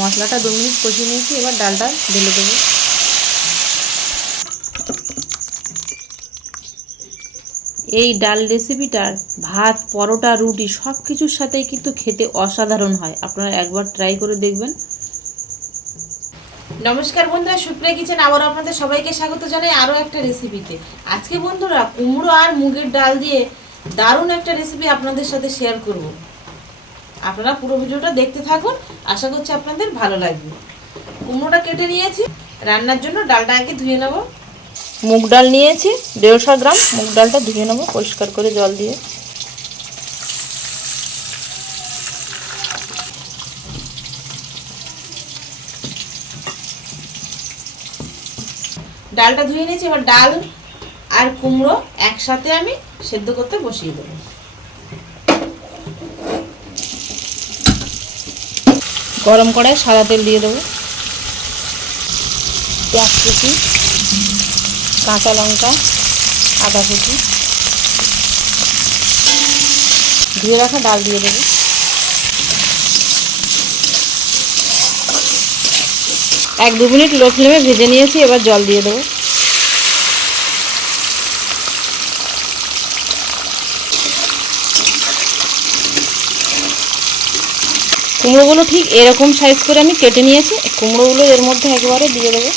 মশলাটা 2 মিনিট কষিয়ে নিয়েছি, এবার ডালটা ঢেলে দেবো। এই ডাল রেসিপিটার ভাত, পরোটা, রুটি সব কিছুর সাথেই কিন্তু খেতে অসাধারণ হয়। আপনারা একবার ট্রাই করে দেখবেন। নমস্কার বন্ধুরা, সুপ্রিয়া কিচেন আবার আপনাদের সবাইকে স্বাগত জানাই আরও একটা রেসিপিতে। আজকে বন্ধুরা কুমড়ো আর মুগের ডাল দিয়ে দারুণ একটা রেসিপি আপনাদের সাথে শেয়ার করব। আপনারা পুরো ভিডিওটা দেখতে থাকুন, আশা করছি আপনাদের ভালো লাগবে। কুমড়োটা কেটে নিয়েছি, রান্নার জন্য ডালটা আগে ধুয়ে নেব। মুগ ডাল নিয়েছি 150 গ্রাম, মুগ ডালটা ধুয়ে নেব পরিষ্কার করে জল দিয়ে। ডালটা ধুয়ে নিয়েছি, এবার ডাল আর কুমড়ো একসাথে আমি সেদ্ধ করতে বসিয়ে দেবো। গরম কড়াই সাদা তেল দিয়ে দেবো, পেঁয়াজ কুচি, কাঁচা লঙ্কা, আদা কুচি, ধুয়ে রাখা ডাল দিয়ে দেবো। 1-2 মিনিট লো ফ্লেমে ভেজে নিয়েছি, এবার জল দিয়ে দেবো। কুমড়োগুলো ঠিক এরকম সাইজ করে আমি কেটে নিয়েছি, কুমড়োগুলো এর মধ্যে একেবারে দিয়ে দেবো।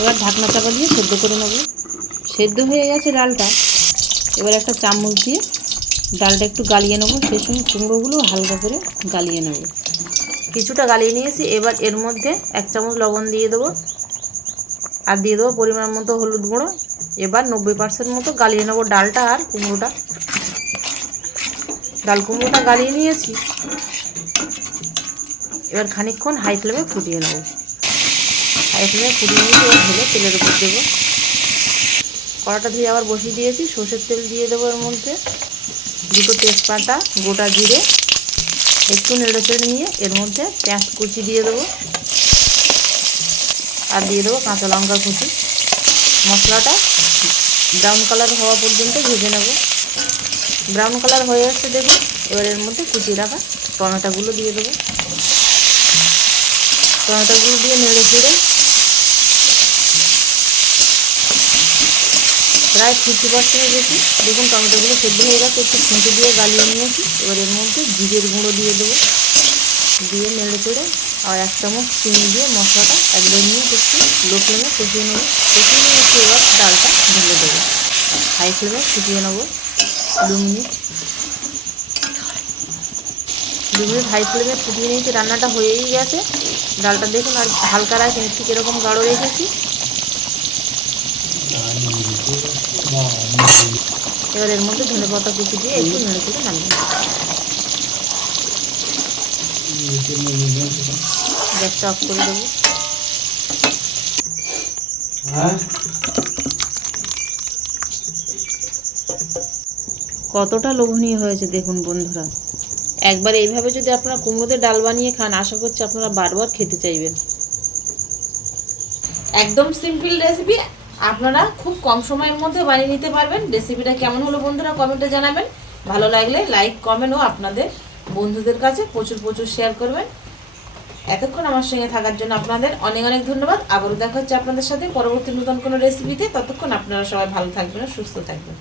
এবার ঢাকনা চাপা দিয়ে সেদ্ধ করে নেব। সেদ্ধ হয়ে গেছে ডালটা, এবার একটা চামচ দিয়ে ডালটা একটু গালিয়ে নেবো। সেই সময় কুমড়োগুলো হালকা করে গালিয়ে নেব। কিছুটা গালিয়ে নিয়েছি, এবার এর মধ্যে 1 চামচ লবণ দিয়ে দেবো, আর দিয়ে দেবো পরিমাণ মতো হলুদ গুঁড়ো। এবার 90% মতো গালিয়ে নেবো ডালটা আর কুমড়োটা। ডাল কুমড়োটা গালিয়ে নিয়েছি, এবার খানিকক্ষণ হাই ফ্লেমে ফুটিয়ে নেব। হাই ফ্লেমে ফুটিয়ে নিয়েছি, এবার ঢেলে তেলের উপর দেবো। কড়াটা ধুয়ে আবার বসিয়ে দিয়েছি, সর্ষের তেল দিয়ে দেবো। এর মধ্যে 2টো তেজপাতা, গোটা জিরে, একটু নেড়ে চেড়ে নিয়ে এর মধ্যে পেঁয়াজ কুচি দিয়ে দেবো, আর দিয়ে দেবো কাঁচা লঙ্কা কুচি। মশলাটা ব্রাউন কালার হওয়া পর্যন্ত ভেজে নেব। ব্রাউন কালার হয়ে আসছে দেখুন, এবার এর মধ্যে কুচিয়ে রাখা টমেটোগুলো দিয়ে দেবো। টমেটোগুলো দিয়ে নেড়ে চেড়ে প্রায় 50% বেশি দেখুন টমেটোগুলো সেদ্ধ হয়ে গেছে। একটু খুঁটি দিয়ে গালিয়ে নিয়েছি, এবার এর মধ্যে জিরের গুঁড়ো দিয়ে দেবো। দিয়ে নেড়ে চেড়ে আর 1 চামচ চিনি দিয়ে মশলাটা 1-2 মিনিট একটু লো ফ্লেমে কষিয়ে নেব। কষিয়ে নিয়ে একটু এবার ডালটা ঢেলে দেবো। হাই ফ্লেমে ফুটিয়ে নেব 2 মিনিট। 2 মিনিট হাই ফ্লেমে ফুটিয়ে নিয়েছি, রান্নাটা হয়েই গেছে। ডালটা দেখুন আর হালকা রাখি, ঠিক এরকম গাঢ় রেখেছি। এবার এর মধ্যে ধনে পাতা কুচি দিয়ে একটু নেড়ে চেড়ে নামিয়ে নেব। গ্যাসটা অফ করে দেবো। কতটা লোভনীয় হয়েছে দেখুন বন্ধুরা। একবার এইভাবে যদি আপনারা কুমড়োতে ডাল বানিয়ে খান, আশা করছি আপনারা বারবার খেতে চাইবেন। একদম সিম্পল রেসিপি, আপনারা খুব কম সময়ের মধ্যে বানিয়ে নিতে পারবেন। রেসিপিটা কেমন হলো বন্ধুরা কমেন্টে জানাবেন। ভালো লাগলে লাইক, কমেন্ট ও আপনাদের বন্ধুদের কাছে প্রচুর প্রচুর শেয়ার করবেন। এতক্ষণ আমার সঙ্গে থাকার জন্য আপনাদের অনেক অনেক ধন্যবাদ। আবারও দেখা হচ্ছে আপনাদের সাথে পরবর্তী নতুন কোনো রেসিপিতে। ততক্ষণ আপনারা সবাই ভালো থাকবেন, সুস্থ থাকবেন।